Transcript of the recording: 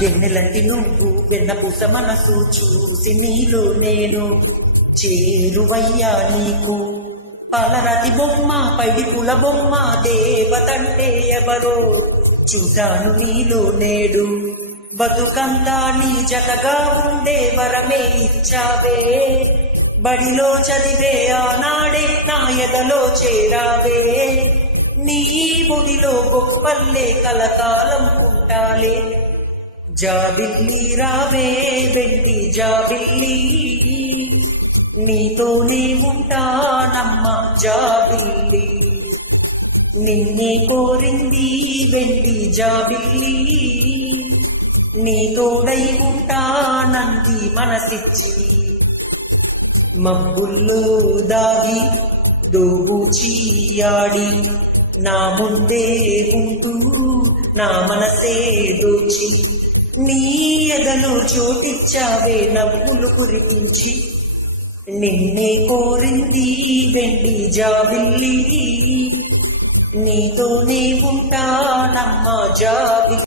వెన్నెలంటి నువ్వు వెన్నపూస మనసు చూసి నీలో నేను చేరువయ్యా నీకు. పాలరాతి బొమ్మ పైడి పూల బొమ్మ దేవతంటే ఎవరో చూశాను నీలో నేడు. బతుకంతా నీ జతగా ఉండే వరమే ఇచ్చావే, బడిలో చదివే ఆనాడే నా ఎదలో చేరావే. నీ ముడిలో గొప్పల్లే కలకాలం ఉంటాలే. జాబిల్లి రావే వెండి జాబిల్లి, నీతోనే ఉంటానమ్మ జాబిల్లి. నిన్నే కోరింది వెండి జాబిల్లి, నీ తోడై ఉంటానంది మనసిచ్చి. మబ్బుల్లో దాగి దోబూచియాడి నా ముందే ఉంటూ నా మనసే దోచి, నీ ఎదలో చోటిచ్చావే నవ్వులు కురిపించి. నిన్నే కోరింది వెండి జాబిల్లి, నీతోనే ఉంటానమ్మ జాబిల్లి.